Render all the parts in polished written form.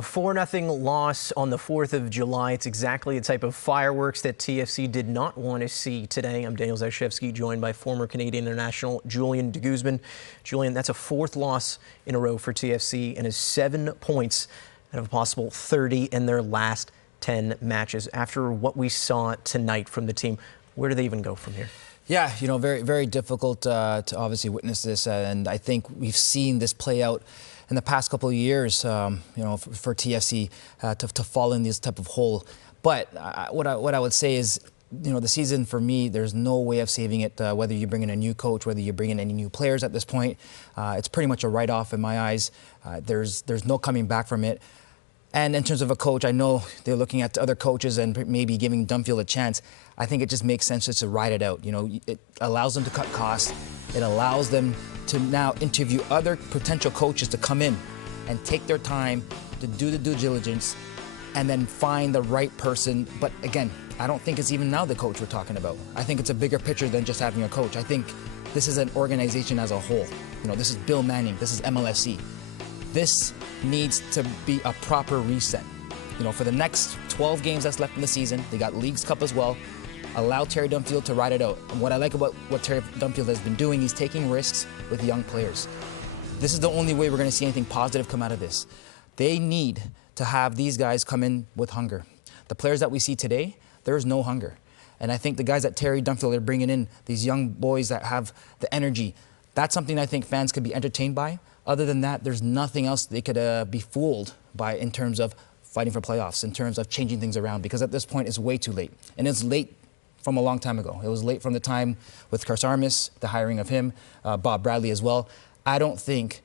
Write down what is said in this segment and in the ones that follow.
A 4-0 loss on the 4th of July. It's exactly the type of fireworks that TFC did not want to see today. I'm Daniel Zashevsky, joined by former Canadian international Julian de Guzman. Julian, that's a 4th loss in a row for TFC and is 7 points out of a possible 30 in their last 10 matches. After what we saw tonight from the team, where do they even go from here? Yeah, very, very difficult to obviously witness this, and I think we've seen this play out in the past couple of years, for TFC to fall in this type of hole. But what I would say is, the season for me, there's no way of saving it. Whether you bring in a new coach, whether you bring in any new players at this point, it's pretty much a write-off in my eyes. There's no coming back from it. And in terms of a coach, I know they're looking at other coaches and maybe giving Dunfield a chance. I think it just makes sense just to ride it out. It allows them to cut costs. It allows them to now interview other potential coaches to come in and take their time to do the due diligence and then find the right person. But again, I don't think it's even now the coach we're talking about. I think it's a bigger picture than just having a coach. I think this is an organization as a whole. This is Bill Manning. This is MLSE. This needs to be a proper reset. For the next 12 games that's left in the season, they got Leagues Cup as well. Allow Terry Dunfield to ride it out. And what I like about what Terry Dunfield has been doing, he's taking risks with young players. This is the only way we're going to see anything positive come out of this. They need to have these guys come in with hunger. The players that we see today, there's no hunger. And I think the guys that Terry Dunfield are bringing in, these young boys that have the energy, that's something I think fans could be entertained by. Other than that, there's nothing else they could be fooled by in terms of fighting for playoffs, in terms of changing things around, because at this point it's way too late. And it's late from a long time ago. It was late from the time with Karsarmis, the hiring of him, Bob Bradley as well. I don't think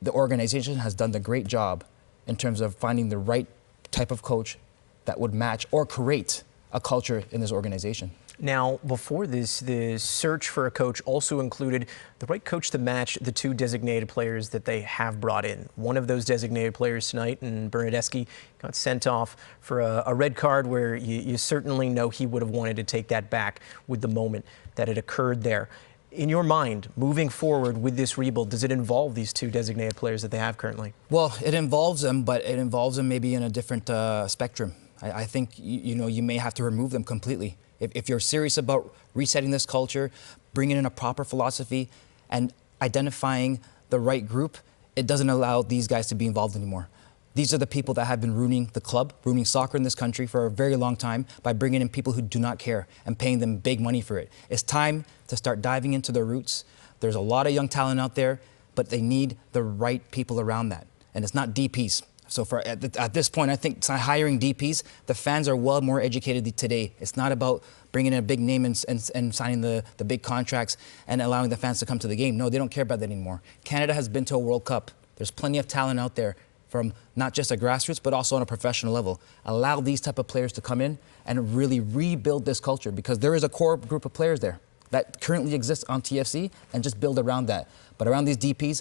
the organization has done the great job in terms of finding the right type of coach that would match or create a culture in this organization. Now, before this, the search for a coach also included the right coach to match the 2 designated players that they have brought in. One of those designated players tonight, and Bernardeschi, got sent off for a red card where you certainly know he would have wanted to take that back with the moment that it occurred there. In your mind, moving forward with this rebuild, does it involve these 2 designated players that they have currently? Well, it involves them, but it involves them maybe in a different spectrum. I think you may have to remove them completely. If you're serious about resetting this culture, bringing in a proper philosophy, and identifying the right group, it doesn't allow these guys to be involved anymore. These are the people that have been ruining the club, ruining soccer in this country for a very long time by bringing in people who do not care and paying them big money for it. It's time to start diving into their roots. There's a lot of young talent out there, but they need the right people around that. And it's not DPs. So at this point, I think hiring DPs, the fans are well more educated today. It's not about bringing in a big name and signing the big contracts and allowing the fans to come to the game. No, they don't care about that anymore. Canada has been to a World Cup. There's plenty of talent out there from not just a grassroots, but also on a professional level. Allow these type of players to come in and really rebuild this culture, because there is a core group of players there that currently exists on TFC, and just build around that. But around these DPs,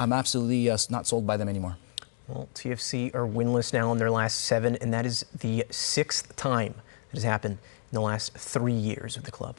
I'm absolutely not sold by them anymore. Well, TFC are winless now in their last 7, and that is the 6th time that has happened in the last 3 years of the club.